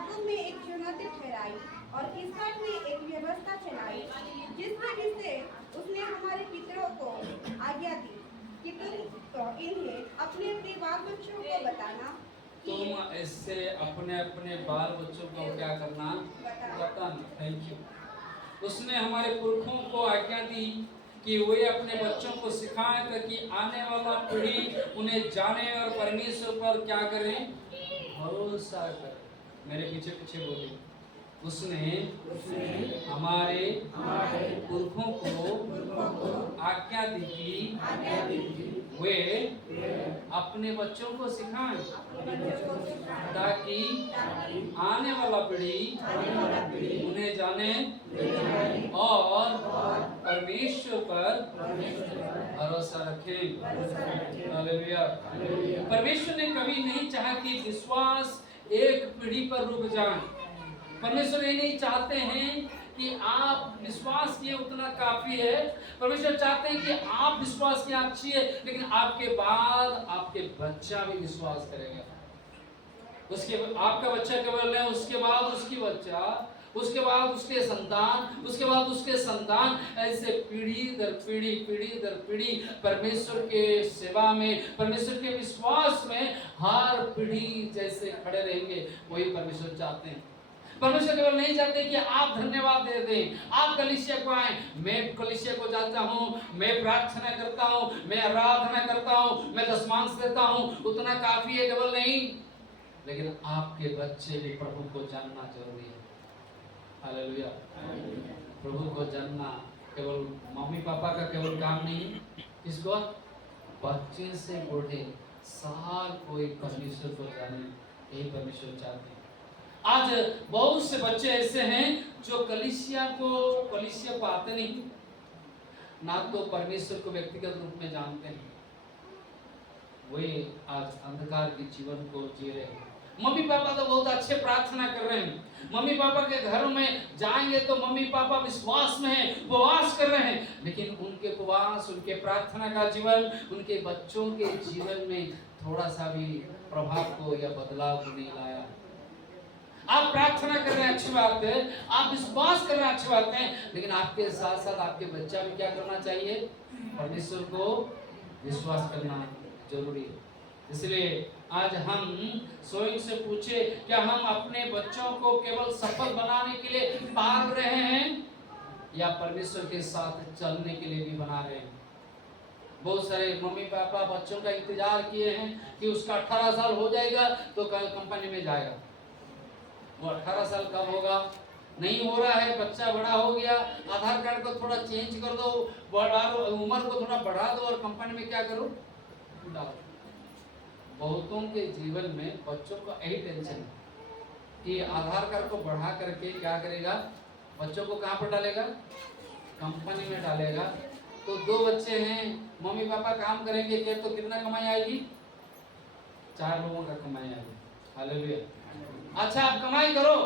याकूब में एक चुनौती ठहराई और इसहाक में एक व्यवस्था चलाई, जिसके विषय उसने हमारे पितरों को आज्ञा दी कि तुम इन्हें अपने अपने बाल बच्चों को बताना। तुम इससे अपने अपने बाल बच्चों को क्या करना? बताना। Thank you. उसने हमारे पुरखों को आज्ञा दी कि वे अपने बच्चों को सिखाएं ताकि आने वाला पीढ़ी उन्हें जाने और परमेश्वर पर क्या करें? भरोसा करें। मेरे पीछे पीछे बोलिए। उसने हमारे पुरखों को आज्ञा दी कि वे अपने बच्चों को सिखाएं ताकि आने वाला पीढ़ी उन्हें जाने और परमेश्वर पर भरोसा रखें। हालेलुया। परमेश्वर ने कभी नहीं चाहा कि विश्वास एक पीढ़ी पर रुक जाए। परमेश्वर ये नहीं चाहते हैं कि आप विश्वास किए उतना काफी है। परमेश्वर चाहते हैं कि आप विश्वास किए अच्छी है, लेकिन आपके बाद आपके बच्चा भी विश्वास करेगा। उसके आपका बच्चा केवल है, उसके बाद उसकी बच्चा, उसके बाद उसके संतान, उसके बाद उसके संतान, ऐसे पीढ़ी दर पीढ़ी, पीढ़ी दर पीढ़ी परमेश्वर के सेवा में, परमेश्वर के विश्वास में हर पीढ़ी जैसे खड़े रहेंगे, वही परमेश्वर चाहते हैं। परमेश्वर केवल नहीं चाहते कि आप धन्यवाद दे दें, आप कलीसिया को आए। मैं कलीसिया को जाता हूँ, मैं प्रार्थना करता हूँ, मैं आराधना करता हूँ, मैं दशमांश देता हूँ, उतना काफी है, केवल नहीं। लेकिन आपके बच्चे भी प्रभु को जानना जरूरी है। हालेलुया। प्रभु को जानना केवल मम्मी पापा का केवल काम नहीं। किसको? बच्चे से बूढ़े सार कोई परमेश्वर को जाने, यही परमेश्वर चाहते हैं। आज बहुत से बच्चे ऐसे हैं जो कलीसिया को आते नहीं, ना तो परमेश्वर को व्यक्तिगत रूप में जानते हैं। वे आज अंधकार के जीवन को जी रहे हैं। मम्मी पापा तो बहुत अच्छे प्रार्थना कर रहे हैं, मम्मी पापा के घर में जाएंगे तो मम्मी पापा विश्वास में हैं, उपवास कर रहे हैं, लेकिन उनके उपवास, उनके प्रार्थना का जीवन उनके बच्चों के जीवन में थोड़ा सा भी प्रभाव को या बदलाव को नहीं लाया। आप प्रार्थना कर रहे हैं, अच्छी बात है, आप विश्वास कर रहे हैं, अच्छी बात है, लेकिन आपके साथ साथ आपके बच्चा भी क्या करना चाहिए? परमेश्वर को विश्वास करना जरूरी है। इसलिए आज हम स्वयं से पूछे, क्या हम अपने बच्चों को केवल सफल बनाने के लिए पाल रहे हैं या परमेश्वर के साथ चलने के लिए भी बना रहे हैं? बहुत सारे मम्मी पापा बच्चों का इंतजार किए हैं कि उसका 18 साल हो जाएगा तो कंपनी में जाएगा। वो 18 साल कब होगा? नहीं हो रहा है, बच्चा बड़ा हो गया, आधार कार्ड को थोड़ा चेंज कर दो, बढ़ा दो, उम्र को थोड़ा बढ़ा दो और कंपनी में क्या करो? डालो। बहुतों के जीवन में बच्चों को यही टेंशन है कि आधार कार्ड को बढ़ा करके क्या करेगा? बच्चों को कहाँ पर डालेगा? कंपनी में डालेगा। तो 2 बच्चे हैं, मम्मी पापा काम करेंगे क्या तो कितना कमाई आएगी? 4 लोगों का कमाई आएगी। हालेलुया। अच्छा, आप कमाई करो,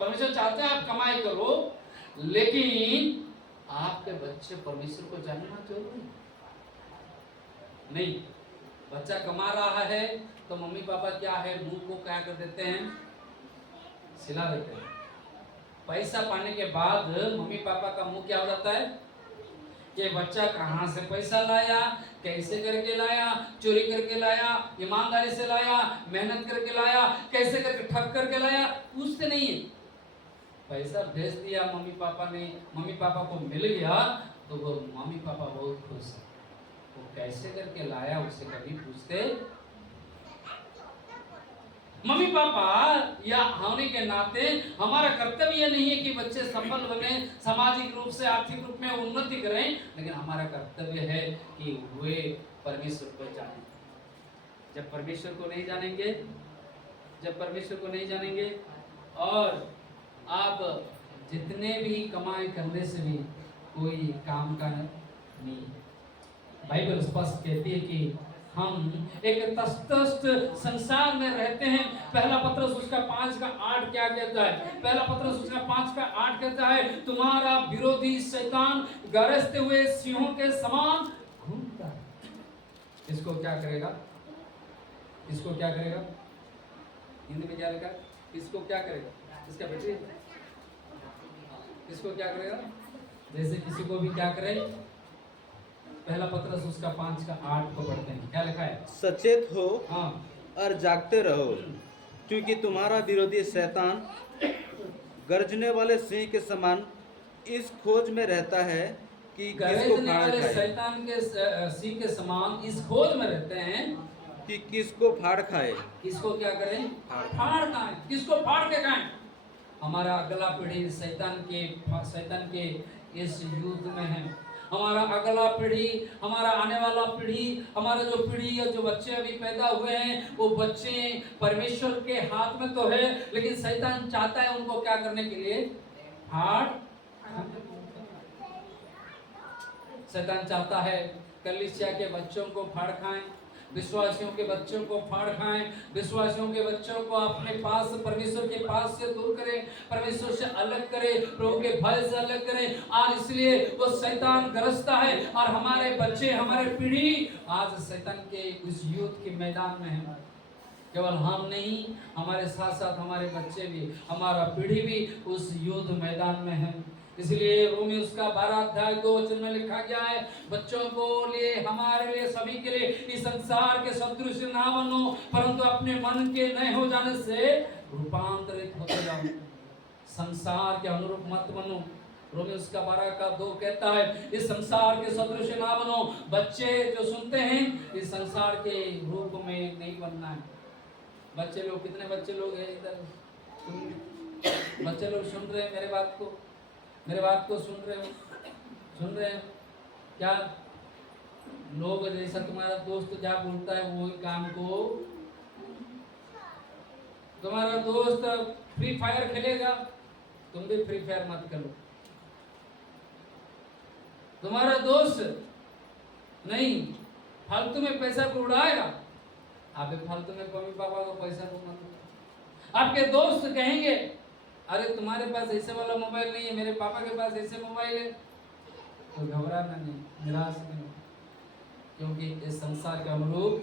परमेश्वर चाहते हैं आप कमाई करो, लेकिन आपके बच्चे परमेश्वर को जानना जरूरी नहीं। बच्चा कमा रहा है तो मम्मी पापा क्या है, मुंह को क्या कर देते हैं? सिला देते हैं। पैसा पाने के बाद मम्मी पापा का मुंह क्या हो जाता है कि बच्चा कहाँ से पैसा लाया, कैसे करके लाया, चोरी करके लाया, ईमानदारी से लाया, मेहनत करके लाया, कैसे करके ठग करके लाया, पूछते नहीं है। पैसा भेज दिया मम्मी पापा ने, मम्मी पापा को मिल गया तो वो मम्मी पापा बहुत खुश है। वो कैसे करके लाया उससे कभी पूछते? मम्मी पापा या होने के नाते हमारा कर्तव्य यह नहीं है कि बच्चे सफल बने, सामाजिक रूप से, आर्थिक रूप में उन्नति करें, लेकिन हमारा कर्तव्य है कि वे परमेश्वर को जानें। जब परमेश्वर को नहीं जानेंगे, जब परमेश्वर को नहीं जानेंगे और आप जितने भी कमाई करने से भी कोई काम का नहीं। बाइबल स्पष्ट कहती है कि हम एक तटस्थ संसार में रहते हैं। पहला पत्रस उसका 5:8 क्या कहता है? पहला पत्रस उसका 5:8 कहता है, तुम्हारा विरोधी शैतान गरजते हुए सिंहों के समान घूमता है। इसको क्या करेगा? इसको क्या करेगा? हिंदी में क्या लिखा? इसको क्या करेगा? इसका बेटे इसको क्या करेगा? जैसे किसी को भी क्या करे, पहला पत्रस उसका 5:8 को पढ़ते हैं, क्या लिखा है? सचेत हो हाँ। और जागते रहो, क्योंकि तुम्हारा विरोधी शैतान गरजने वाले सिंह के समान इस खोज में रहता है कि किसको गरजने फाड़ वाले खाए। शैतान के सिंह के समान इस खोज में रहते हैं कि किसको फाड़ खाए। किसको क्या करें? फाड़ खाएं। किसको फाड़ के खाएं? हमारा अगला पीढ़ी शैतान के इस युद्ध में है। हमारा अगला पीढ़ी, हमारा आने वाला पीढ़ी, हमारा जो पीढ़ी और जो बच्चे अभी पैदा हुए हैं, वो बच्चे परमेश्वर के हाथ में तो है, लेकिन शैतान चाहता है उनको क्या करने के लिए? फाड़। शैतान चाहता है कलीसिया के बच्चों को फाड़ खाएं, विश्वासियों के बच्चों को फाड़ खाएं, विश्वासियों के बच्चों को अपने पास, परमेश्वर के पास से दूर करें, परमेश्वर से अलग करें, प्रभु के भय से अलग करें। और इसलिए वो शैतान गरजता है और हमारे बच्चे, हमारे पीढ़ी आज शैतान के उस युद्ध के मैदान में है। केवल हम नहीं, हमारे साथ साथ हमारे बच्चे भी, हमारा पीढ़ी भी उस युद्ध मैदान में है। इसलिए रोमी उसका 12:2 में लिखा गया है, बच्चों को लिए, हमारे लिए, सभी के लिए इस संसार के सदृश ना बनो, परंतु अपने मन के नए हो जाने से रूपांतरित होते जाओ। संसार के अनुरूप मत बनो। रोमी उसका 12:2 कहता है, इस संसार के सदृश ना बनो। बच्चे जो सुनते हैं, इस संसार के रूप में नहीं बनना है। बच्चे लोग, कितने बच्चे लोग हैं इधर? बच्चे लोग सुन रहे हैं मेरे बात को? मेरे बात को सुन रहे हो क्या? लोग जैसा तुम्हारा दोस्त क्या बोलता है वही काम को, तुम्हारा दोस्त फ्री फायर खेलेगा, तुम भी फ्री फायर मत करो। तुम्हारा दोस्त नहीं फालतू में पैसा को उड़ाएगा, आप भी फालतू में मम्मी पापा को पैसा को मत दो। आपके दोस्त कहेंगे, अरे तुम्हारे पास ऐसे वाला मोबाइल नहीं है, मेरे पापा के पास ऐसे मोबाइल है, तो घबराना नहीं, निराश नहीं, क्योंकि इस संसार के अनुरूप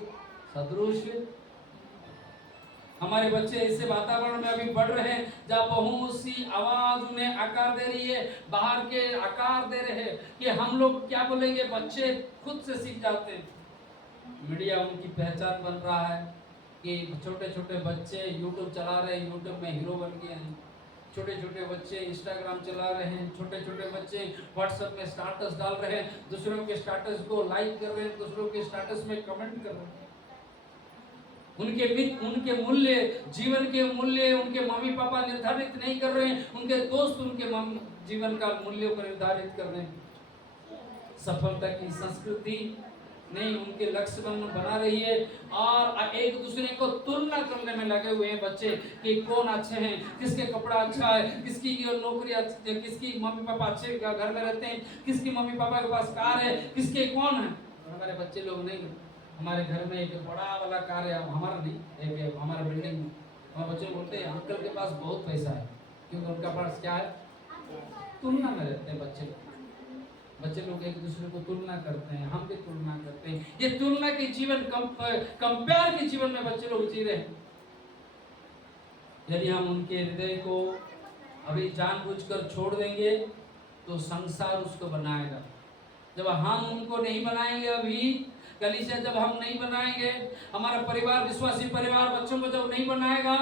सदृश हमारे बच्चे ऐसे वातावरण में अभी बढ़ रहे हैं जहाँ बहुत सी आवाज उन्हें आकार दे रही है, बाहर के आकार दे रहे हैं कि हम लोग क्या बोलेंगे। बच्चे खुद से सीख जाते हैं, मीडिया उनकी पहचान बन रहा है कि छोटे छोटे बच्चे यूट्यूब चला रहे हैं, यूट्यूब में हीरो बन गए हैं। छोटे छोटे बच्चे इंस्टाग्राम चला रहे हैं, छोटे छोटे बच्चे व्हाट्सएप में स्टेटस डाल रहे हैं, दूसरों के स्टेटस को लाइक कर रहे हैं, दूसरों के स्टेटस में कमेंट कर रहे हैं। उनके मूल्य, जीवन के मूल्य उनके मम्मी पापा निर्धारित नहीं कर रहे हैं, उनके दोस्त उनके जीवन का मूल्यों को निर्धारित कर रहे हैं। सफलता की संस्कृति नहीं उनके लक्ष्य बना रही है, और एक दूसरे को तुलना करने में लगे हुए हैं बच्चे कि कौन अच्छे हैं, किसके कपड़ा अच्छा है, किसकी नौकरी अच्छी है, किसकी मम्मी पापा अच्छे घर में रहते हैं, किसकी मम्मी पापा के पास कार है, किसके कौन है। हमारे बच्चे लोग नहीं, हमारे घर में एक बड़ा वाला कार है, हमारा नहीं, एक हमारे बिल्डिंग में हमारे बच्चे बोलते हैं अंकल के पास बहुत पैसा है, क्योंकि उनका पास क्या है, तुलना में रहते हैं बच्चे लोग एक दूसरे को तुलना करते हैं, हम भी तुलना करते हैं। ये तुलना के जीवन, कंपेयर के जीवन में बच्चे लोग जी रहे हैं। यदि हम उनके हृदय को अभी जानबूझकर छोड़ देंगे तो संसार उसको बनाएगा। जब हम उनको नहीं बनाएंगे, अभी कलीसिया जब हम नहीं बनाएंगे, हमारा परिवार, विश्वासी परिवार बच्चों को जब नहीं बनाएगा,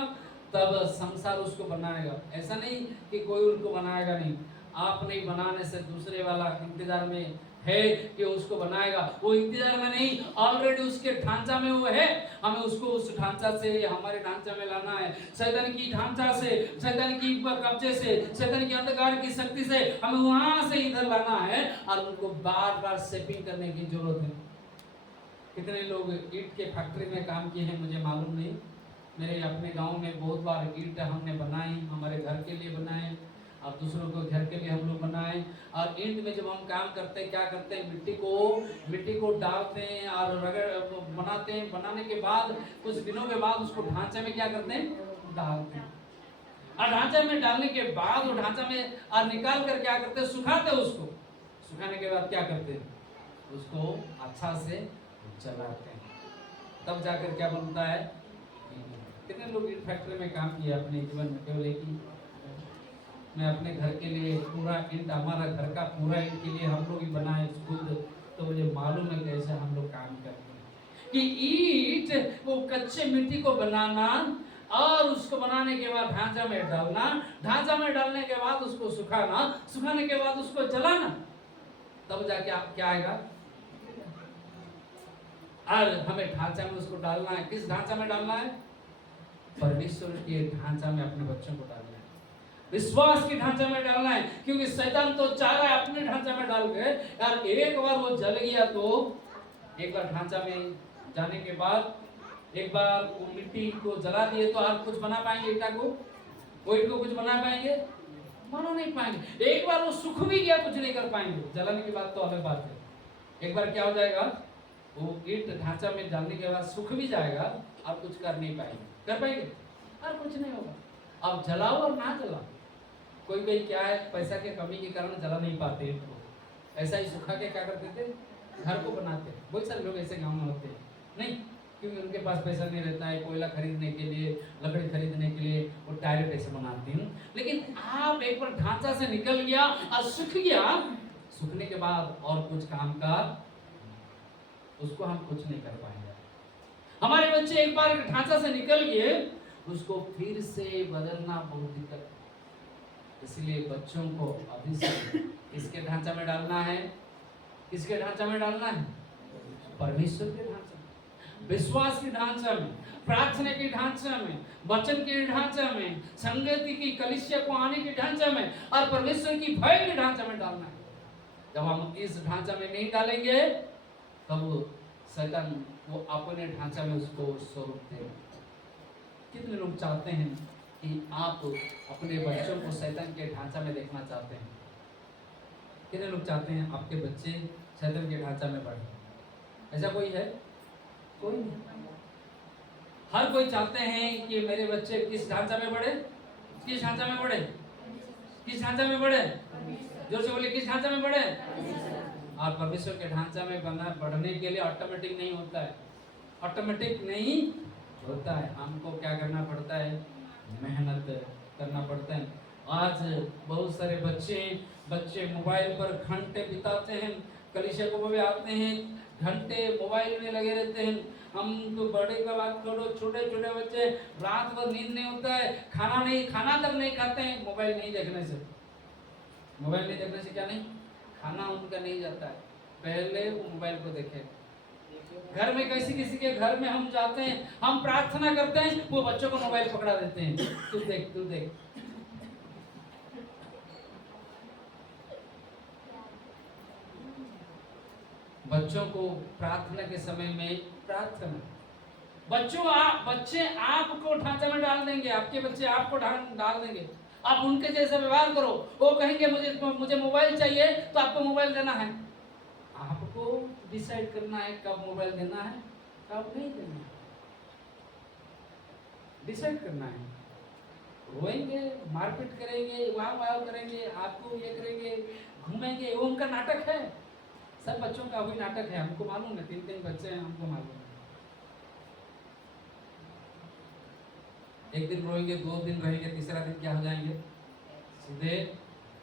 तब संसार उसको बनाएगा। ऐसा नहीं कि कोई उनको बनाएगा नहीं, आप नहीं बनाने से दूसरे वाला इंतजार में है कि उसको बनाएगा। वो इंतजार में नहीं, ऑलरेडी उसके ढांचा में वो है, हमें उसको उस ढांचा से हमारे ढांचा में लाना है। शैतान की ढांचा से, शैतान की कब्जे से, शैतान की अंधकार की शक्ति से हमें वहां से इधर लाना है, और उनको बार बार शेपिंग करने की जरूरत है। कितने लोग ईंट के फैक्ट्री में काम किए हैं मुझे मालूम नहीं, मेरे अपने गाँव में बहुत बार ईंट हमने बनाई, हमारे घर के लिए बनाए और दूसरों को घर के लिए हम लोग बनाए। और ईंट में जब हम काम करते हैं, क्या करते हैं, मिट्टी को डालते हैं और बनाते हैं। बनाने के बाद कुछ दिनों के बाद उसको ढांचे में क्या करते हैं, डालते हैं। और ढांचे में डालने के बाद वो ढांचा में और निकाल कर क्या करते हैं, सुखाते हैं उसको। सुखाने के बाद क्या करते हैं, उसको अच्छा से चलाते हैं, तब जाकर क्या बनता है। कितने लोग ईंट फैक्ट्री में काम किया अपने जीवन में? केवल एक ही। मैं अपने घर के लिए पूरा ईंट, हमारा घर का पूरा ईंट के लिए हम लोग ही बनाए खुद, तो मुझे मालूम है कैसे हम लोग काम करते हैं कि ईंट वो कच्चे मिट्टी को बनाना और उसको बनाने के बाद ढांचा में डालना, ढांचा में डालने के बाद उसको सुखाना, सुखाने के बाद उसको जलाना, तब जाके आप क्या आएगा। और हमें ढांचा में उसको डालना है। किस ढांचा में डालना है? परमेश्वर के ढांचा में अपने बच्चों को डालना है, विश्वास के ढांचा में डालना है। क्योंकि शैतान तो चाह रहा है अपने ढांचा में डाल के, यार एक बार वो जल गया तो एक बार ढांचा में जाने के बाद एक बार वो मिट्टी को जला दिए तो आप कुछ बना पाएंगे? ईटा को, वो ईट को कुछ बना पाएंगे? बना नहीं पाएंगे। एक बार वो सूख भी गया कुछ नहीं कर पाएंगे। जलाने के बाद तो अलग बात है। एक बार क्या हो जाएगा, वो ईट ढांचा में डालने के बाद सूख भी जाएगा, आप कुछ कर नहीं पाएंगे। कर पाएंगे? और कुछ नहीं होगा। अब जलाओ और ना जलाओ, कोई क्या है, पैसा के कमी के कारण जला नहीं पाते इनको, ऐसा ही सुखा के क्या करते थे, घर को बनाते। बहुत सारे लोग ऐसे गाँव में होते हैं, नहीं क्योंकि उनके पास पैसा नहीं रहता है कोयला खरीदने के लिए, लकड़ी खरीदने के लिए, वो डायरेक्ट ऐसे बनाते हैं। लेकिन आप एक बार ढांचा से निकल गया और सूख गया, सूखने के बाद और कुछ काम का उसको हम कुछ नहीं कर पाएंगे। हमारे बच्चे एक बार ढांचा से निकल गए, उसको फिर से बदलना बहुत दिक्कत। इसलिए बच्चों को अभी से किसके ढांचा में डालना है? किसके ढांचा में डालना है? परमेश्वर के ढांचा में, विश्वास के ढांचा में, प्रार्थना के ढांचा में, वचन के ढांचा में, संगति की कलीसिया को आने के ढांचा में और परमेश्वर की भय के ढांचा में डालना है। जब हम इस ढांचा में नहीं डालेंगे तब शैतान वो अपने ढांचा में उसको स्वरूप देगा। कितने लोग चाहते हैं कि आप अपने बच्चों को शैतान के ढांचा में देखना चाहते हैं? कितने लोग चाहते हैं आपके बच्चे शैतान के ढांचा में बढ़े? ऐसा कोई है? कोई नहीं। हर कोई चाहते हैं कि मेरे बच्चे किस ढांचा में बढ़े? किस ढांचा में बढ़े? किस ढांचा में बढ़े? जोर से बोलिए, किस ढांचा में बढ़े? और परमेश्वर के ढांचा में बढ़ने के लिए ऑटोमेटिक नहीं होता है, ऑटोमेटिक नहीं होता है। हमको क्या करना पड़ता है? मेहनत करना पड़ता है। आज बहुत सारे बच्चे मोबाइल पर घंटे बिताते हैं, कलीसिया को भी आते हैं, घंटे मोबाइल में लगे रहते हैं। हम तो बड़े का बात करो, छोटे छोटे बच्चे रात भर नींद नहीं होता है, खाना तक नहीं खाते हैं मोबाइल नहीं देखने से। मोबाइल नहीं देखने से क्या नहीं, खाना उनका नहीं जाता है। पहले वो मोबाइल को देखे। घर में किसी के घर में हम जाते हैं, हम प्रार्थना करते हैं, वो बच्चों को मोबाइल पकड़ा देते हैं, तू देख। बच्चों को प्रार्थना के समय में प्रार्थना, बच्चे आपको ढांचा में डाल देंगे, आपके बच्चे आपको डाल देंगे। आप उनके जैसा व्यवहार करो, वो कहेंगे मुझे मोबाइल चाहिए, तो आपको मोबाइल देना है। आपको डिसाइड करना है कब मोबाइल देना है, कब नहीं देना है, डिसाइड करना है। रोएंगे, मारपीट करेंगे, वाह करेंगे, आपको ये करेंगे, घूमेंगे, वो उनका नाटक है। सब बच्चों का वही नाटक है, हमको मालूम है। 3 बच्चे हैं, हमको मालूम है। एक दिन रोएंगे, 2 दिन रहेंगे, तीसरा दिन क्या हो जाएंगे? सीधे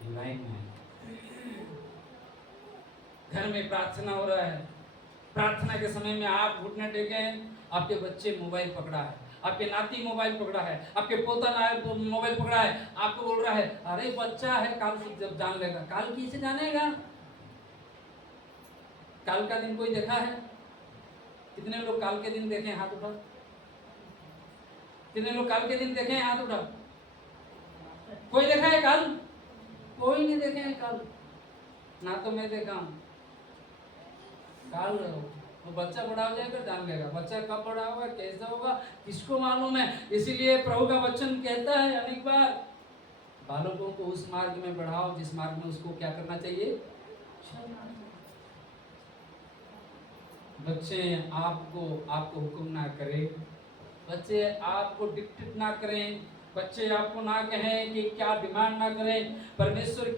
लाइन में। घर में प्रार्थना हो रहा है, प्रार्थना के समय में आप घुटने टेके हैं, आपके बच्चे मोबाइल पकड़ा है, आपके नाती मोबाइल पकड़ा है, आपके पोता मोबाइल पकड़ा है, आपको बोल रहा है अरे बच्चा है, काल जब जान लेगा। काल किसे जानेगा? काल का दिन कोई देखा है? कितने लोग काल के दिन देखे? हाथ उठा। कितने लोग काल के दिन देखे हैं? हाथ उठा। कोई देखा है काल? कोई नहीं देखे हैं काल, ना तो मैं देखा हूं काल। वो बच्चा बड़ा हो जाएगा, जान लेगा। बच्चा कब बड़ा होगा, कैसा होगा, किसको मालूम है? इसीलिए प्रभु का वचन कहता है अनेक बार, बालकों को उस मार्ग में बढ़ाओ जिस मार्ग में उसको क्या करना चाहिए, बच्चे आपको हुक्म ना करें, बच्चे आपको डिक्टेट ना करें, बच्चे आपको ना कहें कि क्या डिमांड ना करें। परमेश्वर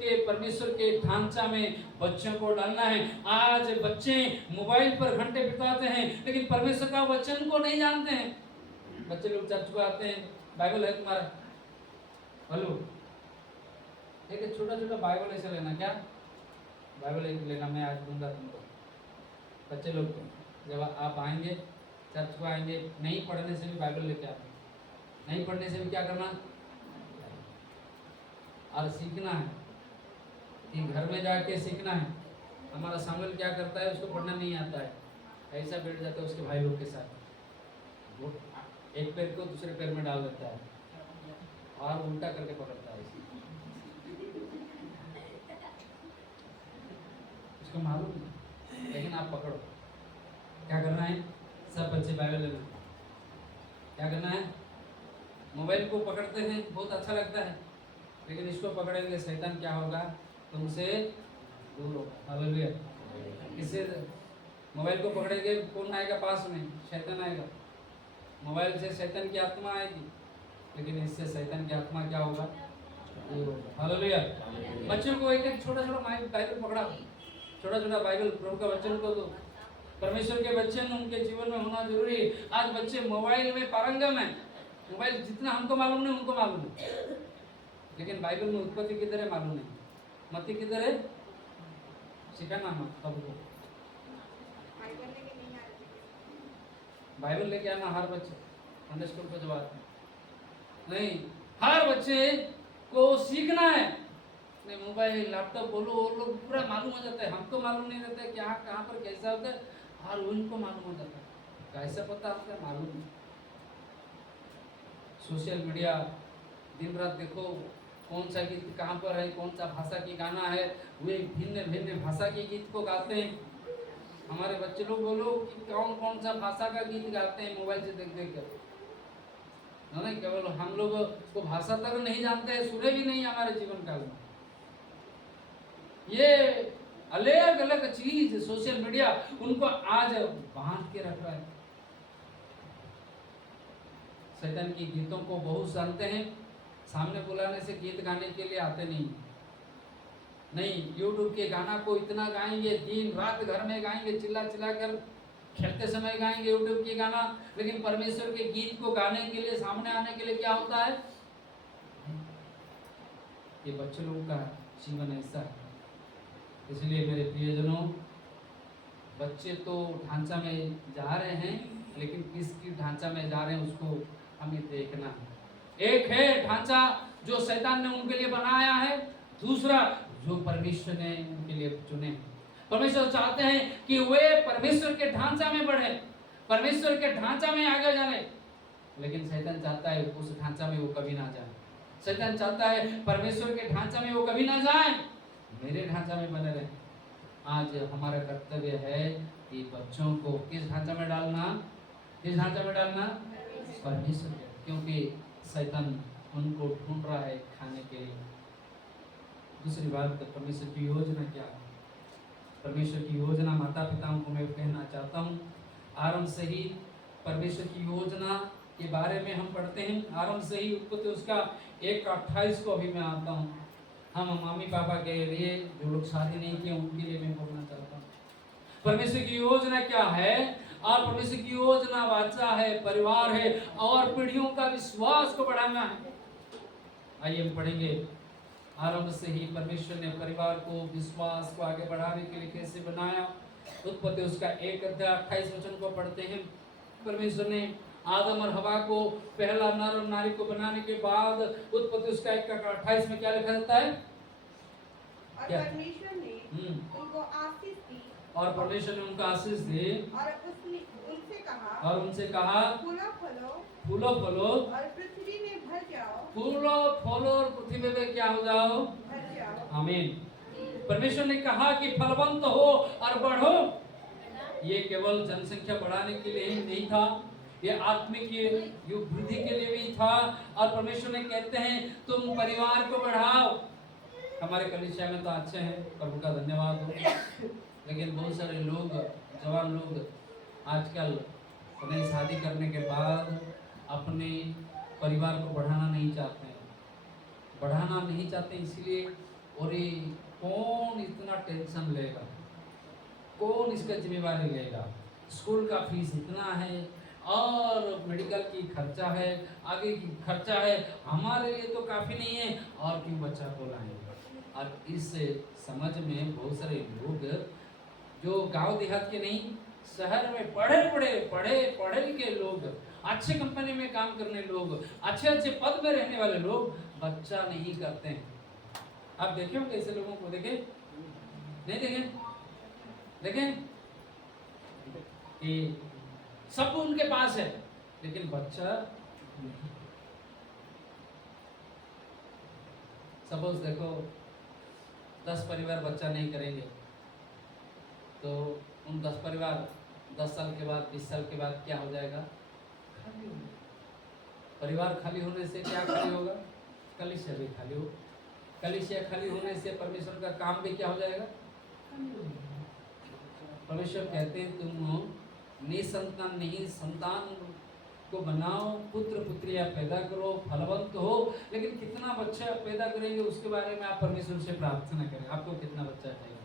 के ढांचा में बच्चों को डालना है। आज बच्चे मोबाइल पर घंटे बिताते हैं, लेकिन परमेश्वर का वचन को नहीं जानते हैं। बच्चे लोग चर्च को आते हैं, बाइबल है तुम्हारा? हेलो, एक छोटा छोटा बाइबल ऐसे लेना, क्या बाइबल एक लेना, मैं आज दूंगा तुमको। बच्चे लोग को जब आप आएंगे, चर्च को आएंगे, नहीं पढ़ने से भी बाइबल लेके आना, नहीं पढ़ने से भी क्या करना और सीखना है कि घर में जाके सीखना है। हमारा सामुएल क्या करता है, उसको पढ़ना नहीं आता है, ऐसा बैठ जाता है उसके भाई लोग के साथ, वो एक पैर को दूसरे पैर में डाल देता है और उल्टा करके पकड़ता है इसे। उसको मालूम नहीं, लेकिन आप पकड़ो। क्या करना है? सब बच्चे बाइबल लेना, क्या करना है? मोबाइल को पकड़ते हैं, बहुत अच्छा लगता है, लेकिन इसको पकड़ेंगे शैतान क्या होगा, तुमसे दूर होगा। हालेलुया। इससे मोबाइल को पकड़ेंगे, कौन आएगा पास में? शैतान आएगा। मोबाइल से शैतान की आत्मा आएगी, लेकिन इससे शैतान की आत्मा क्या होगा? दूर होगा। हालेलुया। बच्चों को एक एक छोटा छोटा बाइबल पकड़ा, छोटा छोटा बाइबल प्रभु का वचन को दो। परमेश्वर के वचन उनके जीवन में होना जरूरी है। आज बच्चे मोबाइल में पारंगम है, मोबाइल जितना हमको मालूम नहीं उनको मालूम है, लेकिन बाइबल में उत्पत्ति किधर है मालूम नहीं, मत्ती किधर है, सिखाना मत सबको। बाइबल लेके आना हर बच्चे, संडे स्कूल पे जब आते हैं नहीं, हर बच्चे को सीखना है। नहीं मोबाइल लैपटॉप बोलो, वो लोग पूरा मालूम हो जाता है, हमको मालूम नहीं रहता है क्या कहाँ पर कैसा होता है, और उनको मालूम हो जाता है। कैसे पता होता है? मालूम नहीं। सोशल मीडिया दिन रात देखो, कौन सा गीत कहाँ पर है, कौन सा भाषा की गाना है, वे भिन्न भिन्न भाषा के गीत को गाते हैं। हमारे बच्चे लोग बोलो कि कौन कौन सा भाषा का गीत गाते हैं मोबाइल से देख देख कर। नहीं, केवल हम लोग वो भाषा तक नहीं जानते हैं, सुने भी नहीं हमारे जीवन काल में। ये अलग अलग चीज सोशल मीडिया उनको आज बांध के रख रहा है। शैतान की गीतों को बहुत जानते हैं, सामने बुलाने से गीत गाने के लिए आते नहीं, यूट्यूब के गाना को इतना गाएंगे, दिन रात घर में गाएंगे, चिल्ला चिल्ला कर खेलते समय गाएंगे यूट्यूब के गाना, लेकिन परमेश्वर के गीत को गाने के लिए, सामने आने के लिए क्या होता है? ये बच्चे लोगों का जीवन ऐसा है। इसलिए मेरे प्रियजनों, बच्चे तो ढांचा में जा रहे हैं, लेकिन किसकी ढांचा में जा रहे हैं उसको हमें देखना है। एक है ढांचा जो शैतान ने उनके लिए बनाया है, दूसरा जो परमेश्वर ने उनके लिए चुने। परमेश्वर चाहते हैं कि वे परमेश्वर के ढांचा में बढ़े, परमेश्वर के ढांचा में आगे जाए, लेकिन शैतान चाहता है उस ढांचा में वो कभी ना जाए। शैतान चाहता है परमेश्वर के ढांचा में वो कभी ना जाए, मेरे ढांचा में बने रहे। आज हमारा कर्तव्य है कि बच्चों को किस ढांचा में डालना? किस ढांचा में डालना? परमेश्वर के, क्योंकि शैतान उनको ढूंढ रहा है खाने के लिए। दूसरी बात, परमेश्वर की योजना क्या है? परमेश्वर की योजना माता पिताओं को मैं कहना चाहता हूँ, आरंभ से ही परमेश्वर की योजना के बारे में हम पढ़ते हैं। आरंभ से ही उत्पत्ति उसका 1:28 को अभी मैं आता हूँ। हम मम्मी पापा के लिए जो लोग शादी नहीं किए उनके लिए मैं बोलना चाहता हूँ परमेश्वर की योजना क्या है। और परमेश्वर की योजना वाचा है, परिवार है और पीढ़ियों का विश्वास को बढ़ाना है। आइए हम पढ़ेंगे। आरंभ से ही परमेश्वर ने परिवार को, विश्वास को आगे बढ़ाने के लिए कैसे बनाया। उत्पत्ति उसका 1:28 को पढ़ते हैं। परमेश्वर ने आदम और हवा को, पहला नर और नारी को बनाने के बाद उत्पत्ति उसका 1:28 में क्या लिखा जाता है? और क्या? परमेश्वर ने उनको आशीष दी, और परमेश्वर ने उनको आशीष दी और उनसे कहा फूलो फलो और पृथ्वी में भर जाओ, फूलो फलो और पृथ्वी में क्या हो जाओ? भर जाओ। आमीन। परमेश्वर ने कहा कि फलवंत हो और बढ़ो। ये केवल जनसंख्या बढ़ाने के लिए ही नहीं था, ये आत्मिक युग वृद्धि के लिए भी था। और परमेश्वर ने कहते हैं तुम परिवार को बढ़ाओ। हमारे कलीसिया में तो अच्छे हैं, प्रभु का धन्यवाद हो, लेकिन बहुत सारे लोग, जवान लोग आजकल अपनी शादी करने के बाद अपने परिवार को बढ़ाना नहीं चाहते हैं, बढ़ाना नहीं चाहते इसलिए, और ये कौन इतना टेंशन लेगा, कौन इसका जिम्मेवारी लेगा, स्कूल का फीस इतना है, और मेडिकल की खर्चा है, आगे की खर्चा है, हमारे लिए तो काफ़ी नहीं है और क्यों बच्चा को लाएंगे। और इस समझ में बहुत सारे लोग जो गांव देहात के नहीं, शहर में पढ़े लिखे लोग, अच्छे कंपनी में काम करने लोग, अच्छे अच्छे पद में रहने वाले लोग बच्चा नहीं करते हैं। आप देखे होंगे ऐसे लोगों को, देखे नहीं देखे कि सब उनके पास है लेकिन बच्चा। सपोज देखो 10 परिवार बच्चा नहीं करेंगे तो उन 10 परिवार 10 साल के बाद 20 साल के बाद क्या हो जाएगा? खाली हो। परिवार खाली होने से क्या खाली होगा? कलीसिया भी खाली हो। कलीसिया खाली होने से परमेश्वर का काम भी क्या हो जाएगा? परमेश्वर कहते हैं तुम निसंतान नहीं, संतान को बनाओ, पुत्र पुत्रियां पैदा करो, फलवंत हो। लेकिन कितना बच्चा पैदा करेंगे उसके बारे में आप परमेश्वर से प्रार्थना करें। आपको कितना बच्चा चाहिए?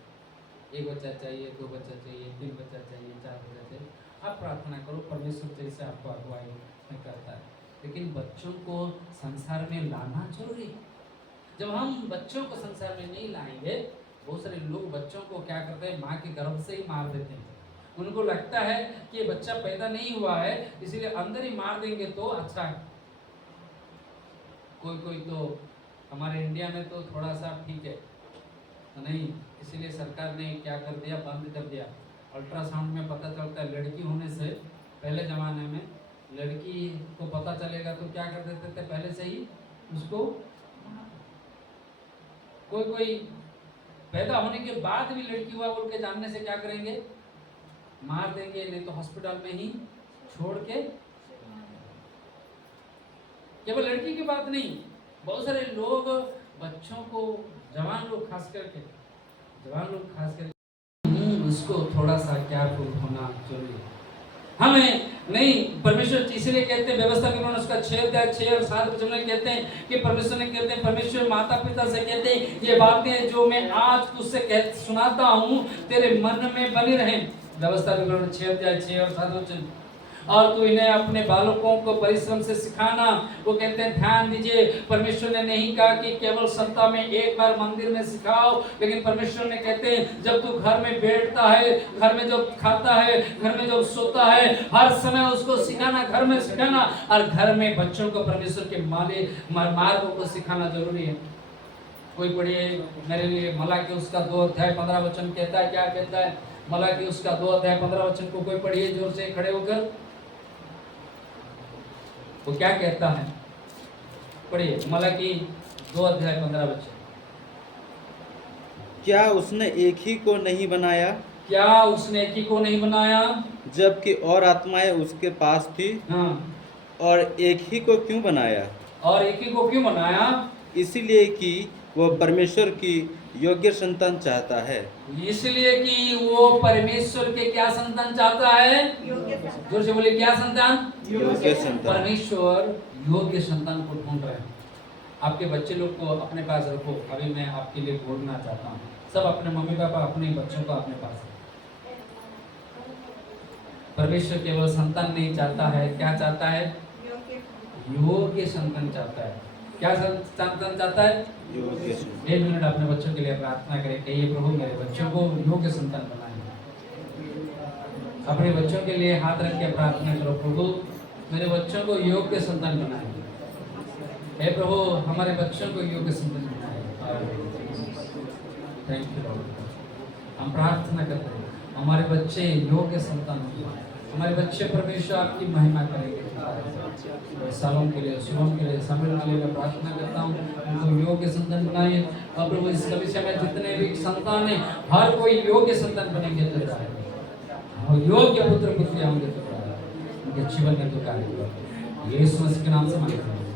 1 बच्चा चाहिए, 2 बच्चा चाहिए, 3 बच्चा चाहिए, 4 बच्चा चाहिए? आप प्रार्थना करो, परमेश्वर जैसे आपको अगुवाई करता है। लेकिन बच्चों को संसार में लाना जरूरी है। जब हम बच्चों को संसार में नहीं लाएंगे, बहुत सारे लोग बच्चों को क्या करते हैं, माँ के गर्भ से ही मार देते हैं। उनको लगता है कि बच्चा पैदा नहीं हुआ है इसीलिए अंदर ही मार देंगे तो अच्छा है। कोई तो हमारे इंडिया में तो थोड़ा सा ठीक है, नहीं इसीलिए सरकार ने क्या कर दिया, बंद कर दिया। अल्ट्रासाउंड में पता चलता है, लड़की होने से पहले ज़माने में लड़की को पता चलेगा तो क्या कर देते थे, पहले से ही उसको। कोई पैदा होने के बाद भी लड़की हुआ बोल के जानने से क्या करेंगे, मार देंगे, नहीं तो हॉस्पिटल में ही छोड़ के। केवल लड़की की बात नहीं, बहुत सारे लोग बच्चों को, जवान लोग खास करके उसको थोड़ा सा केयरफुल होना जरूरी है। हमें नहीं, परमेश्वर इसलिए कहते हैं व्यवस्था के उन्होंने उसका 6 और 7 वचन में कहते हैं कि परमेश्वर ने कहते हैं, परमेश्वर माता पिता से कहते हैं ये बातें जो मैं आज तुझसे सुनाता हूँ तेरे मन में बनी रहें। व्यवस्था के उन्होंने 6 और 7 वचन। और तू इन्हें अपने बालकों को परिश्रम से सिखाना। वो कहते हैं ध्यान दीजिए, परमेश्वर ने नहीं कहा कि केवल सप्ताह में एक बार मंदिर में सिखाओ, लेकिन परमेश्वर ने कहते हैं जब तू घर में बैठता है, घर में जब खाता है, घर में जब सोता है, हर समय उसको सिखाना, घर में सिखाना। और घर में बच्चों को परमेश्वर के मार्गों को सिखाना जरूरी है। कोई पढ़िए मेरे लिए मलाकी उसका 2 अध्याय 15 वचन कहता है, क्या कहता है? मलाकी उसका 2 अध्याय 15 वचन को कोई पढ़िए जोर से खड़े होकर। वो क्या कहता है? पढ़िए मलाकी 2 अध्याय 15 वचन। क्या उसने एक ही को नहीं बनाया? क्या उसने एक ही को नहीं बनाया? जबकि और आत्माएं उसके पास थी। हाँ। और एक ही को क्यों बनाया? और एक ही को क्यों बनाया? इसलिए कि वह परमेश्वर की योग्य संतान चाहता है। इसलिए कि वो परमेश्वर के क्या संतान चाहता है? जोर से बोले, क्या संतान? योग्य संतान। परमेश्वर योग्य संतान को ढूंढ रहे हैं। आपके बच्चे लोग को अपने पास रखो। अभी मैं आपके लिए बोलना चाहता हूँ, सब अपने मम्मी पापा अपने बच्चों को अपने पास रखो। परमेश्वर केवल संतान नहीं चाहता है, क्या चाहता है? योग्य संतान चाहता है। क्या संतान चाहता है? योग्य संतान। 1 मिनट अपने बच्चों के लिए प्रार्थना करें, कहिए प्रभु मेरे बच्चों को योग्य संतान बनाए। अपने बच्चों के लिए हाथ रख के प्रार्थना करो, प्रभु मेरे बच्चों को योग्य संतान बनाए। हे प्रभु हमारे बच्चों को योग्य संतान बनाए। Thank you Lord. हम प्रार्थना करते हैं हमारे बच्चे योग्य संतान हो। हमारे बच्चे परमेश्वर आपकी महिमा करेंगे। सालों के लिए, शुभम के लिए, सामिल के लिए मैं प्रार्थना करता हूँ उनको योग्य संतान बनाइए। और प्रभु इस कलीसिया में जितने भी संतान हैं, हर कोई योग्य संतान बनेंगे तो और योग्य पुत्र पुत्रियां होंगे तो उनके जीवन में तो कार्य यीशु मसीह के नाम से मांगते हैं,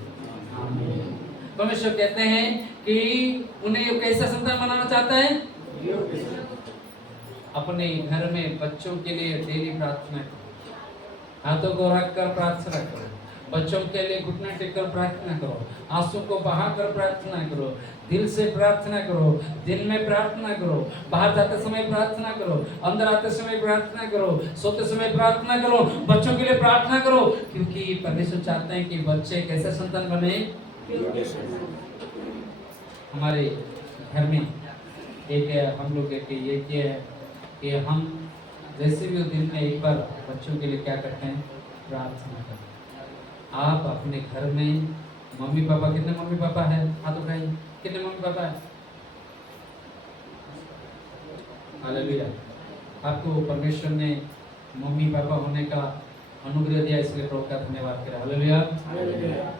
आमीन। परमेश्वर कहते हैं कि उन्हें कैसा संतान बनाना चाहता है? अपने घर में बच्चों के लिए डेली प्रार्थना करो, हाथों को रख कर प्रार्थना करो, बच्चों के लिए घुटना टेक कर प्रार्थना करो, आंसू को बहाकर प्रार्थना करो, दिल से प्रार्थना करो, दिन में प्रार्थना करो, बाहर जाते समय प्रार्थना करो, अंदर आते समय प्रार्थना करो, सोते समय प्रार्थना करो, बच्चों के लिए प्रार्थना करो, क्योंकि परमेश्वर चाहते हैं कि बच्चे कैसे संतान बने। हमारे घर में एक हम लोग एक ये किया है कि हम जैसे भी दिन में एक बार बच्चों के लिए क्या करते हैं, प्रार्थना करते हैं। आप अपने घर में मम्मी पापा, कितने मम्मी पापा है, हाथ उठाइए, कितने मम्मी पापा है? हालेलुया। आपको परमेश्वर ने मम्मी पापा होने का अनुग्रह दिया, इसलिए प्रभु का धन्यवाद करें। हालेलुया।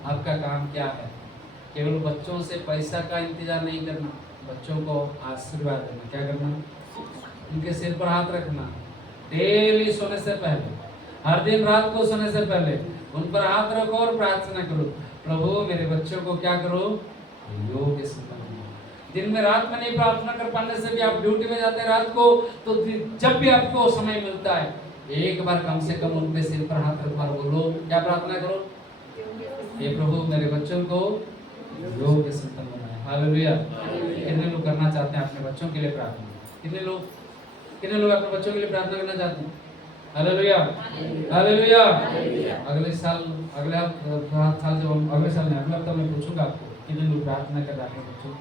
आपका काम क्या है? केवल बच्चों से पैसा का इंतजार नहीं करना, बच्चों को आशीर्वाद देना। क्या करना? उनके सिर पर हाथ रखना, डेली सोने से पहले, हर दिन रात को सोने से पहले उन पर हाथ रखो और प्रार्थना करो, प्रभु मेरे बच्चों को क्या करो, योग्य संतान दो। दिन में रात में नहीं प्रार्थना कर पाने से भी आप ड्यूटी में जाते हैं रात को, तो जब भी आपको समय मिलता है एक बार कम से कम उनके सिर पर हाथ रखो और बोलो, क्या प्रार्थना करो, हे प्रभु मेरे बच्चों को योग्य संतान बनाए। हालेलुया। कितने लोग करना चाहते हैं अपने बच्चों के लिए प्रार्थना? कितने लोग अपने बच्चों के लिए प्रार्थना करना चाहते हैं? Hallelujah, hallelujah. अगले साल जब अगले साल नहीं, अगले हफ्ता मैं पूछूंगा आपको कितने लोग प्रार्थना कर रहे हैं बच्चों।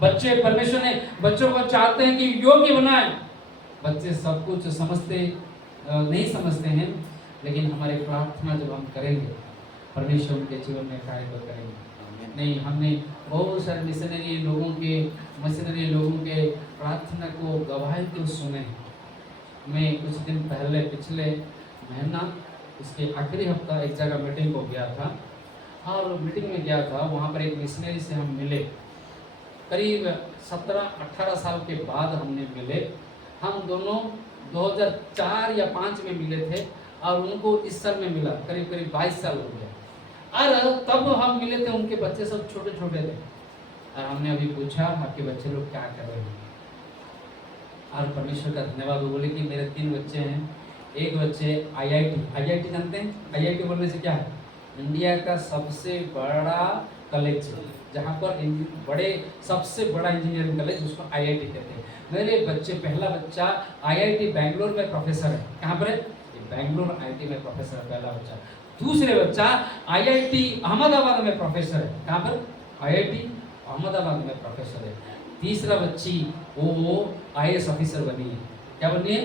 बच्चे, परमेश्वर ने बच्चों को चाहते हैं कि योग्य बनाए। बच्चे सब कुछ समझते नहीं समझते हैं, लेकिन हमारी प्रार्थना जब हम करेंगे परमेश्वर उनके जीवन में कार्य करेंगे। नहीं, हमने बहुत सारे मिशनरी लोगों के प्रार्थना को गवाही को सुने। मैं कुछ दिन पहले पिछले महीना उसके आखिरी हफ्ता एक जगह मीटिंग को गया था, और मीटिंग में गया था, वहाँ पर एक मिशनरी से हम मिले। करीब 17-18 साल के बाद हमने मिले। हम दोनों 2004 या 5 में मिले थे और उनको इस साल में मिला, करीब 22 साल हो गया। और तब हम मिले थे, उनके बच्चे सब छोटे छोटे थे, और हमने अभी पूछा आपके बच्चे लोग क्या कर रहे हैं, और परमेश्वर का धन्यवाद। वो बोले कि मेरे 3 बच्चे हैं। एक बच्चे IIT जानते हैं? IIT बोलने से क्या है? इंडिया का सबसे बड़ा कॉलेज, जहाँ पर सबसे बड़ा इंजीनियरिंग कॉलेज, उसको IIT कहते हैं। मेरे बच्चे, पहला बच्चा IIT बैंगलोर में प्रोफेसर है। कहाँ पर है? बैंगलोर IIT में प्रोफेसर है पहला बच्चा। दूसरे बच्चा IIT अहमदाबाद में प्रोफेसर है। कहाँ पर? IIT अहमदाबाद में प्रोफेसर है। तीसरा बच्ची वो IAS ऑफिसर बनी है। क्या बनी है?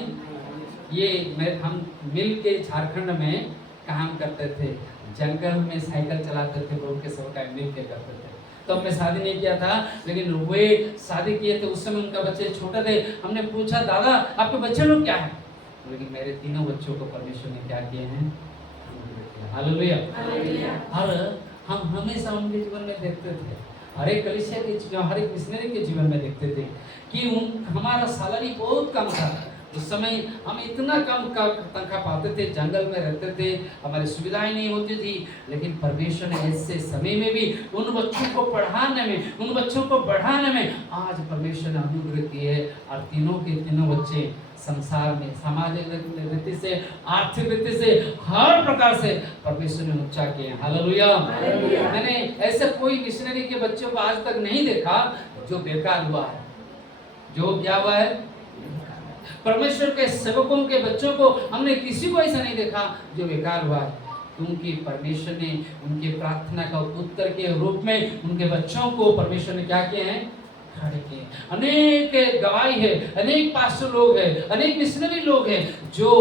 हम मिल के झारखंड में काम करते थे, जंगल में साइकिल चलाते थे, लोग के सब मिल के करते थे। तो मैं शादी नहीं किया था, लेकिन वे शादी किए थे, उस समय उनका बच्चे छोटे थे। हमने पूछा, दादा आपके बच्चे लोग क्या है? लेकिन मेरे तीनों बच्चों को परमेश्वर ने क्या किए हैं? हालेलुया। और हम हमेशा उनके जीवन में देखते थे, हर एक कलीसिया के जीवन, हर एक मिशनरी के जीवन में देखते थे कि हमारा सैलरी बहुत कम था। उस समय हम इतना कम तनख्वाह पाते थे, जंगल में रहते थे, हमारी सुविधाएं नहीं होती थी, लेकिन परमेश्वर ने ऐसे समय में भी उन बच्चों को पढ़ाने में, उन बच्चों को बढ़ाने में आज परमेश्वर ने अनुग्रह किए। और तीनों के तीनों बच्चे संसार में, सामाजिक रीति से, आर्थिक रीति से, हर प्रकार से परमेश्वर ने ऊंचा किए। हालेलुया। मैंने ऐसे कोई मिशनरी के बच्चों को आज तक नहीं देखा जो बेकार हुआ है। जो क्या हुआ है? परमेश्वर के सेवकों के बच्चों को हमने किसी को ऐसा नहीं देखा जो बेकार हुआ है, क्योंकि परमेश्वर ने उनके प्रार्थना का उत्तर के रूप में उनके बच्चों को परमेश्वर ने क्या किए हैं? खड़े किए। अनेक गवाही है, अनेक पास्टर लोग हैं, अनेक मिशनरी लोग हैं जो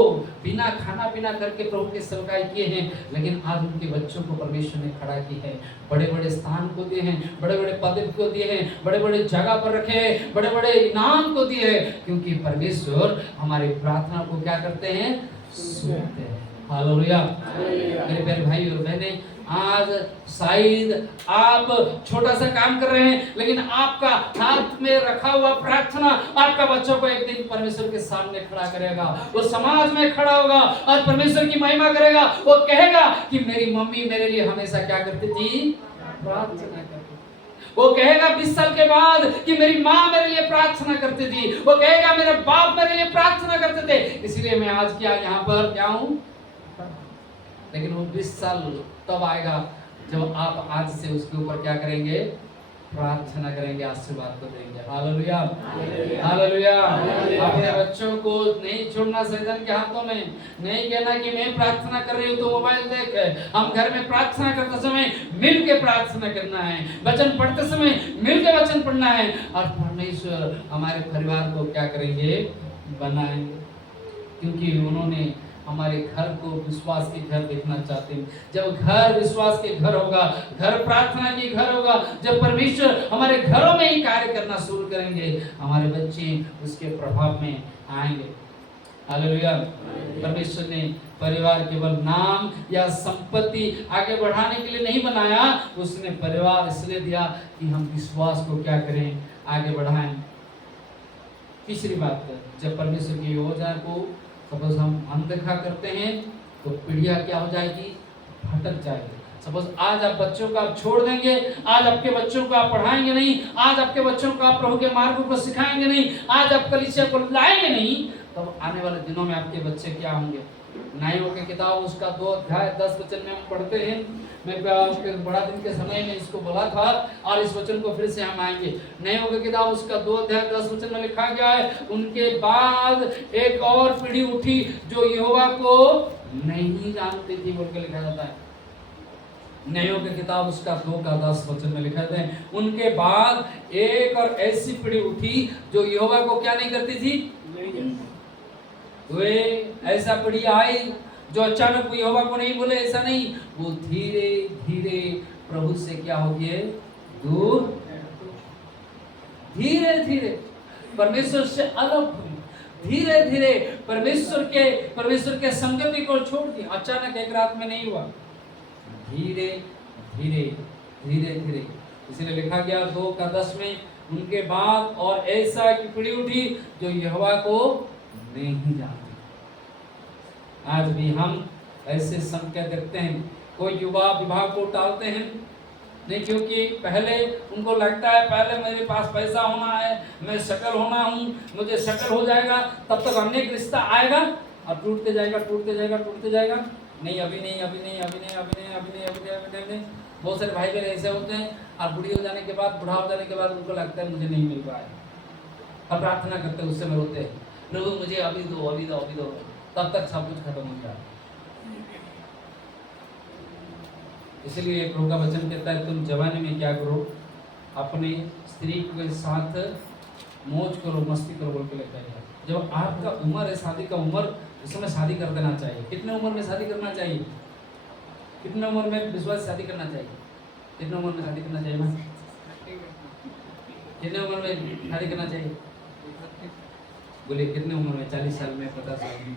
बिना खाना पीना करके प्रभु के सेवकाई किए हैं, लेकिन आज उनके बच्चों को परमेश्वर ने खड़ा किया है, बड़े बड़े स्थान को दिए हैं, बड़े बड़े पद को दिए हैं, बड़े बड़े जगह पर रखे हैं, बड़े बड़े इनाम को दिए हैं, क्योंकि परमेश्वर हमारी प्रार्थना को क्या करते हैं? सुनते हैं। हालेलुया। मेरे प्यारे भाई और बहनें, आज शायद आप छोटा सा काम कर रहे हैं, लेकिन आपका हाथ में रखा हुआ प्रार्थना आपका बच्चों को एक दिन परमेश्वर के सामने खड़ा करेगा। वो समाज में खड़ा होगा और परमेश्वर की महिमा करेगा। वो कहेगा कि मेरी मम्मी मेरे लिए हमेशा क्या करती थी? प्रार्थना करती थी। वो कहेगा 20 साल के बाद कि मेरी माँ मेरे लिए प्रार्थना करती थी। वो कहेगा मेरे बाप मेरे लिए प्रार्थना करते थे, इसलिए मैं आज क्या यहाँ पर क्या हूँ। लेकिन वो 20 साल तब आएगा जब आप आज से उसके ऊपर क्या करेंगे, प्रार्थना करेंगे, आशीर्वाद को देंगे। Hallelujah, hallelujah. अपने बच्चों को नहीं छोड़ना शैतान के हाथों में, नहीं कहना कि मैं प्रार्थना कर रही हूँ तो मोबाइल देख। हम घर में प्रार्थना करते समय मिल के प्रार्थना करना है, वचन पढ़ते समय मिल के वचन पढ़ना है, और परमेश्वर हमारे परिवार को क्या करेंगे, बनाएंगे। क्योंकि उन्होंने हमारे घर को विश्वास के घर देखना चाहते हैं। जब घर विश्वास के घर होगा, घर प्रार्थना के घर होगा, जब परमेश्वर हमारे घरों में ही कार्य करना शुरू करेंगे, हमारे बच्चे उसके प्रभाव में आएंगे। हालेलुया। परमेश्वर ने परिवार केवल नाम या संपत्ति आगे बढ़ाने के लिए नहीं बनाया, उसने परिवार इसलिए दिया कि हम विश्वास को क्या करें, आगे बढ़ाएं। तीसरी बात, जब परमेश्वर की योजना को सपोज हम अनदेखा करते हैं तो पीढ़ियां क्या हो जाएगी, भटक जाएगी। सपोज आज आप बच्चों को आप छोड़ देंगे, आज आपके बच्चों को आप पढ़ाएंगे नहीं, आज आपके बच्चों को आप प्रभु के मार्ग को सिखाएंगे नहीं, आज आप कलीसिया को लाएंगे नहीं, तब आने वाले दिनों में आपके बच्चे क्या होंगे। न्यायों की किताब उसका 2 अध्याय 10 वचन में हम पढ़ते हैं। मैं उसके बड़ा दिन के समय में इसको बोला था और इस वचन को फिर से हम आएंगे। न्यायों की किताब उसका 2 अध्याय 10 वचन में लिखा गया है, उनके बाद एक और पीढ़ी उठी जो यहोवा को नहीं जानती थी, बोल के लिखा जाता है। न्यायों की किताब उसका 2 का 10 वचन में लिखा है, उनके बाद एक और ऐसी पीढ़ी उठी जो यहोवा को क्या नहीं करती थी। वे ऐसा पीढ़ी आई जो अचानक यहोवा को नहीं बोले, ऐसा नहीं, वो धीरे धीरे प्रभु से क्या हो गए, दूर, धीरे धीरे परमेश्वर से अलग हुई, धीरे धीरे परमेश्वर के संगति को छोड़ दी। अचानक एक रात में नहीं हुआ, धीरे धीरे धीरे धीरे। इसलिए लिखा गया 2 का 10 में, उनके बाद और ऐसा की पीढ़ी उठी जो यहोवा को नहीं जानती। आज भी हम ऐसे संकेत देखते हैं। कोई युवा विवाह को टालते हैं नहीं, क्योंकि पहले उनको लगता है पहले मेरे पास पैसा होना है, मैं सेटल होना हूँ, मुझे सेटल हो जाएगा तब तक अनेक रिश्ता आएगा और टूटते जाएगा टूटते जाएगा टूटते जाएगा। नहीं, अभी नहीं, अभी नहीं, अभी नहीं, अभी नहीं, अभी नहीं, अभी नहीं, अभी नहीं। बहुत सारे भाई बहन ऐसे होते हैं और बूढ़ी हो जाने के बाद, बूढ़ा हो जाने के बाद उनको लगता है मुझे नहीं मिल पाया, अब प्रार्थना करते हैं, उससे में रोते हैं, प्रभु मुझे अभी दो, अभी दो, अभी दो, तब तक सब कुछ खत्म हो जाए। इसलिए प्रभु का वचन कहता है तुम जवानी में क्या करो, अपने स्त्री के साथ मौज करो, मस्ती करो, बोल के लेकर जाए। जब आपका उम्र है शादी का उम्र, उस समय शादी कर देना चाहिए। कितने उम्र में शादी करना चाहिए, कितने उम्र में विश्वास शादी करना चाहिए, कितने उम्र में शादी करना चाहिए, कितने उम्र में शादी करना चाहिए, बोले कितने उम्र में, 40 साल में, 50 साल में,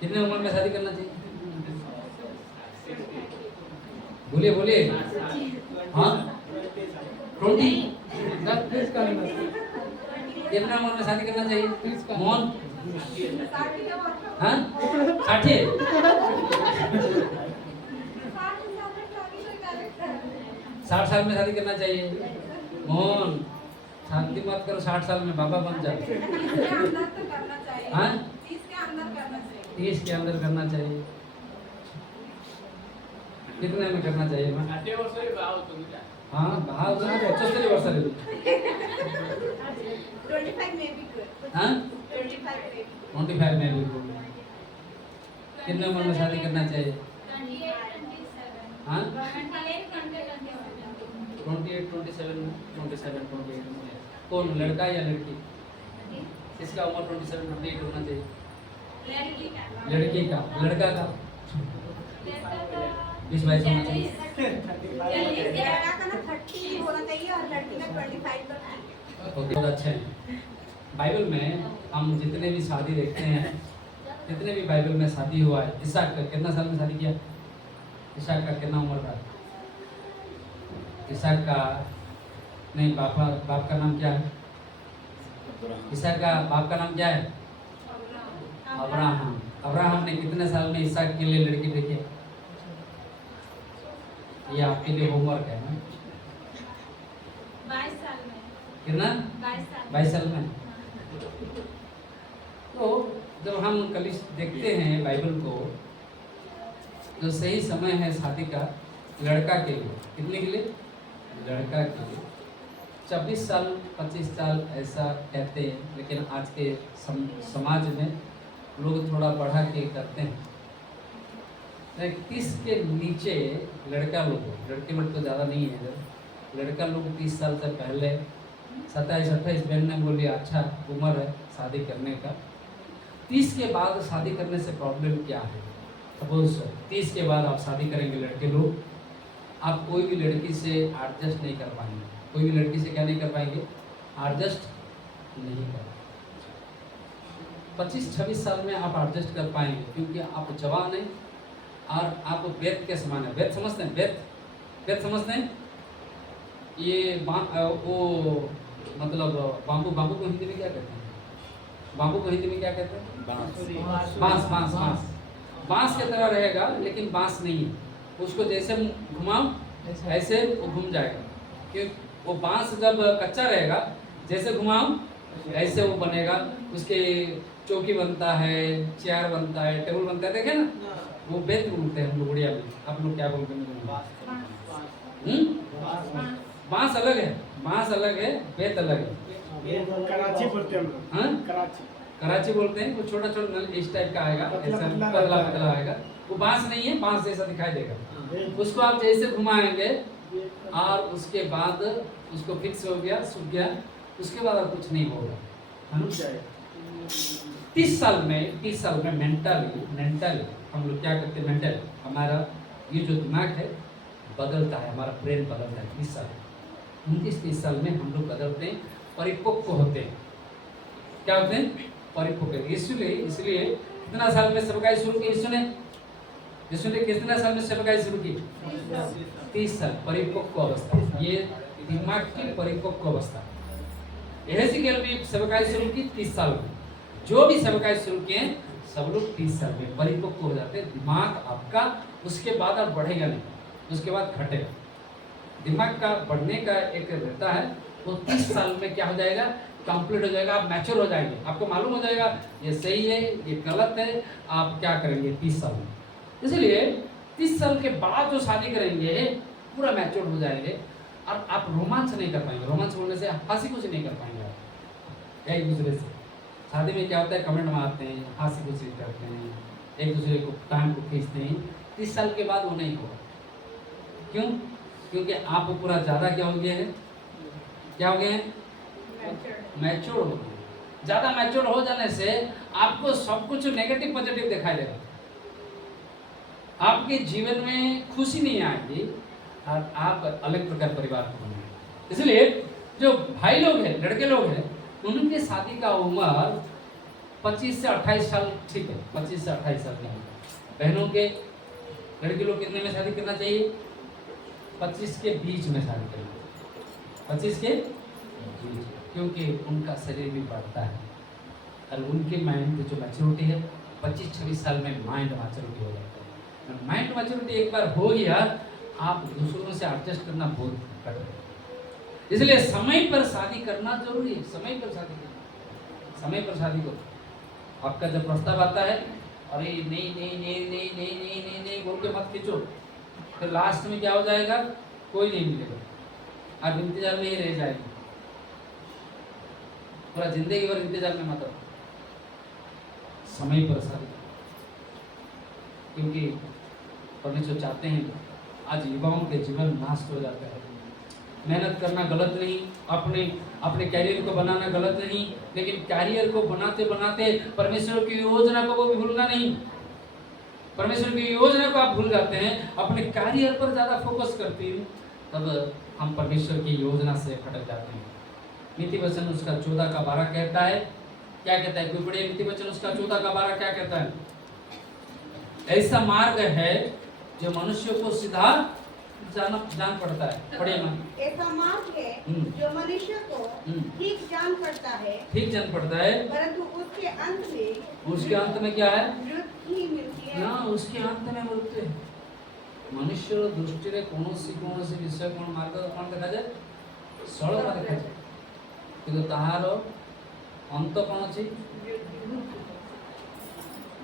कितने उम्र में शादी करना चाहिए, बोले बोले, हाँ 20, कितने उम्र में शादी करना चाहिए, मोहन, हाँ 60 साल में शादी करना चाहिए। मोहन शादी मत करो, 60 साल में बाबा बन जाओ। हाँ 30 के अंदर करना चाहिए। कितने में करना चाहिए, हाँ भाव 75 वर्ष है, 25 में भी good। हाँ 25 में भी good। कितने उम्र में शादी करना चाहिए, हाँ 28, 27 में। कौन, लड़का या लड़की, इसका उम्र 27, 28 होना चाहिए, लड़की का, लड़का का 20-22 होना चाहिए। लड़का का ना 30 होना चाहिए और लड़की का 25 तक। ओके, बहुत अच्छा है। बाइबल में हम जितने भी शादी देखते हैं, जितने भी बाइबल में शादी हुआ है, इसहाक का कितना साल में शादी किया, इसहाक का कितना उम्र था, इसहाक का नहीं, बाप का नाम क्या है, इसहाक का बाप का नाम क्या है, अब्राहम। अब्राहम ने कितने साल में इसहाक के लिए लड़की देखी, ये आपके लिए होमवर्क है ना, 22 साल में, कितना, 22 साल में। तो जब हम कलिस देखते हैं बाइबल को, जो सही समय है शादी का लड़का के लिए, कितने के लिए? लड़का के लिए 26 साल 25 साल ऐसा कहते हैं, लेकिन आज के समाज में लोग थोड़ा बढ़ा के करते हैं। 30 के नीचे लड़के लोग तो ज़्यादा नहीं है इधर। लड़का लोग 30 साल से पहले 27-28 बहन ने बोली अच्छा उम्र है शादी करने का। 30 के बाद शादी करने से प्रॉब्लम क्या है? सपोज 30 के बाद आप शादी करेंगे लड़के लोग, आप कोई भी लड़की से एडजस्ट नहीं कर पाएंगे। कोई भी लड़की से क्या नहीं कर पाएंगे? एडजस्ट नहीं कर पाएंगे। 25-26 साल में आप एडजस्ट कर पाएंगे क्योंकि आप जवान हैं और आप बेत के समान है। बेत समझते हैं? बेत समझते हैं? ये वो मतलब बाम्बू को हिंदी में क्या कहते हैं? बाम्बू को हिंदी में क्या कहते हैं? बांस की तरह रहेगा, लेकिन बांस नहीं है। उसको जैसे घुमाओ ऐसे वो घूम जाएगा, क्योंकि वो बांस जब कच्चा रहेगा जैसे घुमाओ ऐसे वो बनेगा। उसके चौकी बनता है, चेयर बनता है, टेबल बनता है, देखे ना? वो बेत बोलते हैं हम लोग उड़िया में। आप लोग क्या बोलते हैं? बांस अलग है, बेत अलग है। कराची बोलते हैं हम लोग। हाँ? कराची बोलते हैं। वो छोटा छोटा इस टाइप का आएगा, ऐसा पतला आएगा। वो बांस नहीं है, बांस जैसा दिखाई देगा। उसको आप जैसे घुमाएंगे और उसके बाद उसको फिक्स हो गया, सूख गया, उसके बाद और कुछ नहीं होगा। 30 साल में मेंटली हम लोग क्या करते हैं? मेंटल हमारा ये जो दिमाग है बदलता है, हमारा ब्रेन बदलता है। 30 साल 29-30 साल में हम लोग बदलते हैं, परिपक्व होते हैं। क्या होते हैं? परिपक्व। इसलिए कितना साल में सेवकाई शुरू की? यीशु ने कितना साल में सेवकाई शुरू की? 30 साल। परिपक्व अवस्था, ये दिमाग की परिपक्व अवस्था। एहेजिकेल भी सेवकाई शुरू की 30 साल में। जो भी सेवकाई शुरू किए सब लोग 30 साल में परिपक्व हो जाते हैं। दिमाग आपका उसके बाद अब बढ़ेगा नहीं, उसके बाद घटेगा। दिमाग का बढ़ने का एक रहता है, वो 30 साल में क्या हो जाएगा? कंप्लीट हो जाएगा। आप मैच्योर हो जाएंगे, आपको मालूम हो जाएगा ये सही है, ये गलत है, आप क्या करेंगे 30 साल में। इसलिए 30 साल के बाद जो शादी करेंगे पूरा मैच्योर हो जाएंगे और आप रोमांच नहीं कर पाएंगे। रोमांच होने से हंसी खुशी नहीं कर पाएंगे आप एक दूसरे से। शादी में क्या होता है? कमेंट मारते हैं, हंसी खुशी करते हैं, एक दूसरे को टांग को खींचते हैं। 30 साल के बाद वो नहीं होगा। क्यों? क्योंकि आप पूरा ज़्यादा क्या हो गए हैं? मैच्योर हो गए। ज़्यादा मैच्योर हो जाने से आपको सब कुछ नेगेटिव पॉजिटिव दिखाई देगा। आपके जीवन में खुशी नहीं आएगी और आप अलग प्रकार परिवार को बनाएंगे। इसलिए जो भाई लोग हैं, लड़के लोग हैं, उनके शादी का उम्र 25 से 28 साल ठीक है। 25 से 28 साल का। बहनों के लड़के लोग कितने में शादी करना चाहिए? 25 के बीच में शादी करना। 25 के बीच, क्योंकि उनका शरीर भी बढ़ता है और उनके माइंड की जो मैच्योरिटी है 25-26 साल में माइंड मैच्योरिटी हो जाता है। माइंड मैच्योरिटी एक बार हो गया, आप दूसरों से एडजस्ट करना बहुत कठिन है। इसलिए समय पर शादी करना जरूरी है। समय पर शादी करना, समय पर शादी करो। आपका जब प्रस्ताव आता है, अरे नहीं नहीं नहीं नहीं नहीं नहीं नहीं नहीं बोल के मत खींचो, फिर लास्ट में क्या हो जाएगा? कोई नहीं मिलेगा, आप इंतजार में ही रह जाएंगे। पूरा जिंदगी भर इंतजार में मत रहो। समय पर शादी, क्योंकि परमेश्वर चाहते हैं आज युवाओं के जीवन नाश हो जाता है। मेहनत करना गलत नहीं, अपने कैरियर को बनाना गलत नहीं, लेकिन कैरियर को बनाते बनाते परमेश्वर की योजना को भी भूलना नहीं। परमेश्वर की योजना को आप भूल जाते हैं, अपने कैरियर पर ज़्यादा फोकस करते हैं, तब हम परमेश्वर की योजना से भटक जाते हैं। नीति वचन उसका 14-12 कहता है, क्या कहता है? कोई बड़े नीति वचन उसका 14-12 क्या कहता है? ऐसा मार्ग है जो मनुष्य को सीधा जान पड़ता है। पढ़िए ना। ऐसा मार्ग है जो मनुष्य को ठीक जान पड़ता है, परंतु उसके अंत में क्या है? मृत्यु ही मिलती है। हाँ, उसके अंत में मृत्यु है। मनुष्य दृष्टि रे कौन सी विषय कौन मार्ग कौन देखा जाए? सड़क देखा जाए, किंतु ताहार अंत कौन अछि?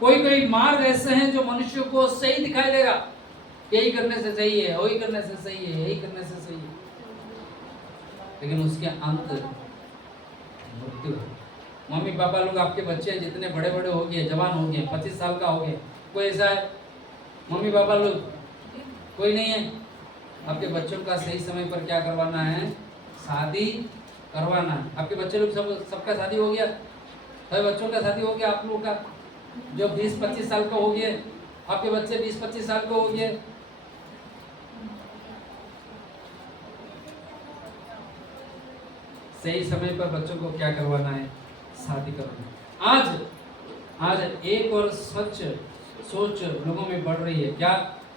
कोई कोई मार्ग ऐसे हैं जो मनुष्य को सही दिखाई देगा, यही करने से सही है, वही करने से सही है, यही करने से सही है, लेकिन उसके अंत मृत्यु है। मम्मी पापा लोग, आपके बच्चे जितने बड़े बड़े हो गए, जवान हो गए, 25 साल का हो गए, कोई ऐसा है? मम्मी पापा लोग कोई नहीं है। आपके बच्चों का सही समय पर क्या करवाना है? शादी करवाना। आपके बच्चे लोग सबका शादी हो गया? सभी बच्चों का शादी हो गया? आप लोगों का जो 20-25 साल का हो गए, आपके बच्चे 20-25 साल का हो गए, सही समय पर बच्चों को क्या करवाना है? शादी करवाना। आज एक और सच सोच लोगों में बढ़ रही है, क्या?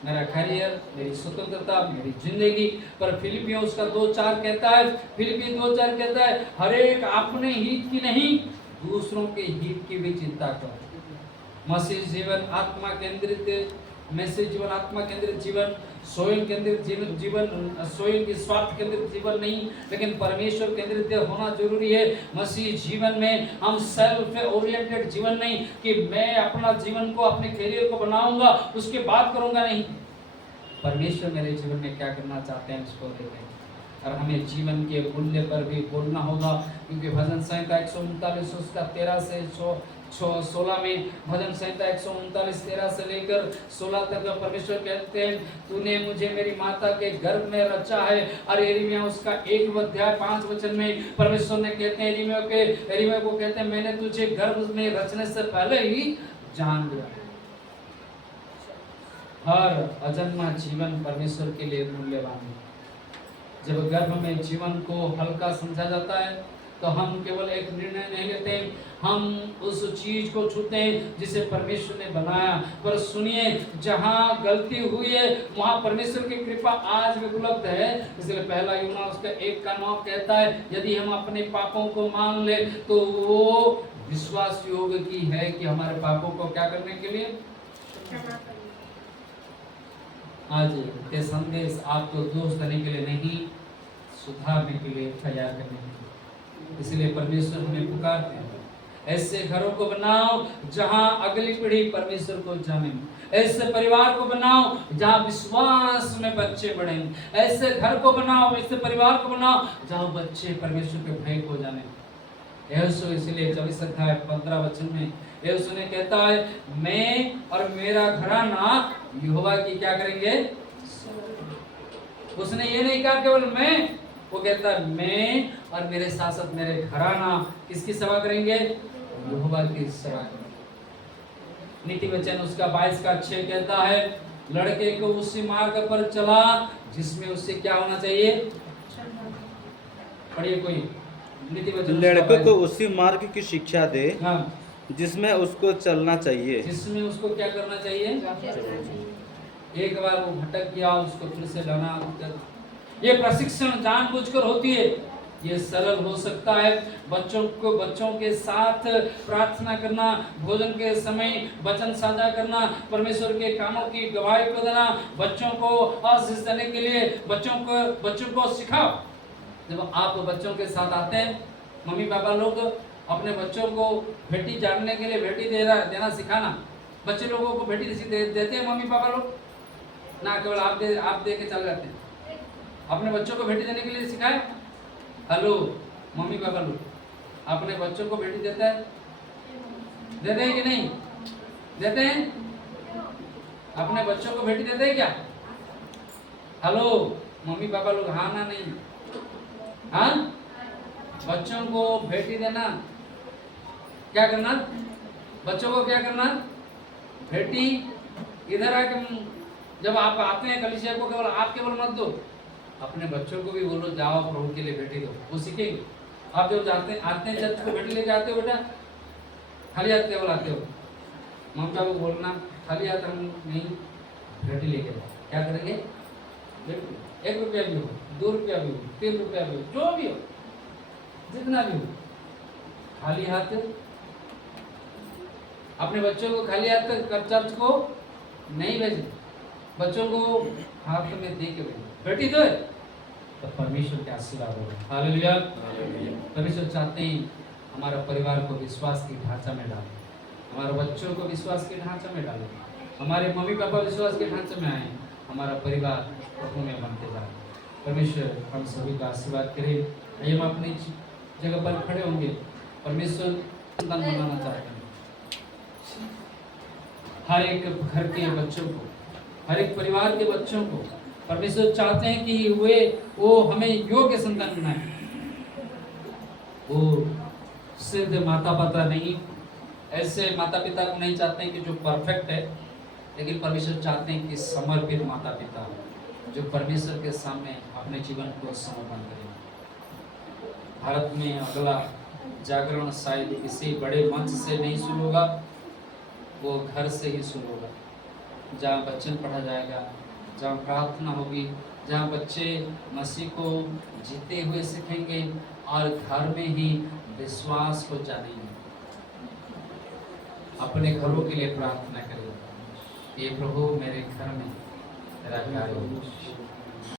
मेरा करियर, मेरी स्वतंत्रता, मेरी जिंदगी। पर फिलिपियों उसका 2:4 कहता है, फिलिपी 2:4 कहता है, हर एक अपने हित की नहीं, दूसरों के हित की भी चिंता करो। मसीह जीवन आत्मा केंद्रित, मैसेज जीवन आत्मा केंद्रित जीवन, स्वयं केंद्रित जीवन, स्वयं की स्वार्थ केंद्रित जीवन नहीं, लेकिन परमेश्वर केंद्रित होना जरूरी है। मसीह जीवन में हम सेल्फ ओरिएंटेड जीवन नहीं, कि मैं अपना जीवन को, अपने करियर को बनाऊंगा, उसके बाद करूंगा, नहीं। परमेश्वर मेरे जीवन में क्या करना चाहते हैं इसको देखें, और हमें जीवन के मूल्य पर भी बोलना होगा। क्योंकि भजन संहिता 139 उसका 13 से 16 में, भजन संहिता 139 13 से लेकर 16 तक परमेश्वर कहते हैं, तूने मुझे मेरी माता के गर्भ में रचा है। और यिर्मयाह उसका 1:5 में परमेश्वर ने कहते हैं यिर्मयाह को कहते हैं, मैंने तुझे गर्भ में रचने से पहले ही जान लिया। हर अजन्मा जीवन परमेश्वर के लिए मूल्यवान है। जब गर्भ में जीवन को हल्का समझा जाता है, तो हम केवल एक निर्णय नहीं लेते, हम उस चीज को छूते हैं जिसे परमेश्वर ने बनाया। पर सुनिए, जहां गलती हुई है वहां परमेश्वर की कृपा आज भी उपलब्ध है। इसलिए पहला यूहन्ना उसका 1:9 कहता है, यदि हम अपने पापों को मान ले तो वो विश्वास योग्य की है कि हमारे पापों को क्या करने के लिए? आज ये संदेश आपको दोष देने के लिए नहीं, सुधारने के लिए, तैयार करने के लिए। इसलिए परमेश्वर हमें पुकारते हैं, ऐसे घरों को बनाओ जहां अगली पीढ़ी परमेश्वर को जाने, ऐसे परिवार को बनाओ जहां विश्वास में बच्चे बढ़े, ऐसे घर को बनाओ, ऐसे परिवार को बनाओ जहां बच्चे परमेश्वर के भय को जाने। यहोशू इसलिए 24:15 में यहोशू ने कहता है, मैं और मेरा घराना यहोवा की क्या करेंगे? उसने ये नहीं कहा केवल मैं, वो कहता है मैं और मेरे साथ साथ मेरे घराना किसकी सेवा करेंगे? यहोवा की सेवा करेंगे। नीति वचन उसका 22:6 कहता है, लड़के को उसी मार्ग पर चला जिसमें उससे क्या होना चाहिए? पढ़िए कोई नीति वचन। लड़के को उसी मार्ग की शिक्षा दे, हाँ, जिसमें उसको चलना चाहिए। जिसमें उसको क्या करना चाहिए? एक बार वो भटक गया, उसको फिर से लाना। ये प्रशिक्षण जानबूझकर होती है। ये सरल हो सकता है, बच्चों के साथ प्रार्थना करना, भोजन के समय वचन साझा करना, परमेश्वर के कामों की गवाही को देना, बच्चों को आशीष देने के लिए बच्चों को सिखाओ। जब आप बच्चों के साथ आते हैं, मम्मी पापा लोग अपने बच्चों को भेटी जानने के लिए भेटी देना सिखाना। बच्चे लोगों को भेटी देते हैं मम्मी पापा लोग ना, केवल आप दे के चल जाते हैं। अपने बच्चों को भेटी देने के लिए सिखाए। हेलो मम्मी पापा लोग, अपने बच्चों को भेटी देते हैं कि नहीं देते हैं? अपने बच्चों को भेटी देते हैं क्या? हेलो मम्मी पापा लोग, हाँ ना नहीं? हाँ, बच्चों को भेटी देना, क्या करना? बच्चों को क्या करना? भेटी। इधर आके जब आप आते हैं कलीसिया को, केवल मत दो, अपने बच्चों को भी बोलो, जाओ प्रभु के लिए भेटी दो, वो सीखेंगे। आप जब आते हैं चर्च को भेटी लेके आते हो बेटा, खाली हाथ केवल आते हो, ममता को बोलना खाली हाथ हम नहीं, भेटी लेके जाओ। क्या करेंगे? 1 रुपया भी हो, 2 रुपया भी हो, 3 रुपया भी हो, जो भी हो, जितना भी हो, खाली हाथ। अपने बच्चों को खाली हाथ तक चर्च को नहीं भेजे, बच्चों को हाथ में दे के भेजे। बेटी तो परमेश्वर के आशीर्वाद होगा। हालेलुया। परमेश्वर चाहते हैं हमारा परिवार को विश्वास की ढांचा में डालें, हमारे बच्चों को विश्वास के ढांचे में डालें, हमारे मम्मी पापा विश्वास के ढांचे में आए, हमारा परिवार प्रभु में बनते जाए। परमेश्वर हम सभी का आशीर्वाद करे। आइए हम अपनी जगह पर खड़े होंगे। परमेश्वर संतान बनाना चाहते हैं हर एक घर के बच्चों को, हर एक परिवार के बच्चों को। परमेश्वर चाहते हैं कि वो हमें योग्य संतान बनाए। वो सिद्ध माता पिता नहीं, ऐसे माता पिता को नहीं चाहते हैं कि जो परफेक्ट है, लेकिन परमेश्वर चाहते हैं कि समर्पित माता पिता जो परमेश्वर के सामने अपने जीवन को समर्पण करें। भारत में अगला जागरण शायद किसी बड़े मंच से नहीं शुरू होगा, वो घर से ही शुरू होगा, जहाँ वचन पढ़ा जाएगा, जहाँ प्रार्थना होगी, जहाँ बच्चे मसीह को जीते हुए सीखेंगे और घर में ही विश्वास को जानेंगे। अपने घरों के लिए प्रार्थना करें, ये प्रभु मेरे घर में तेरा कार्य हो।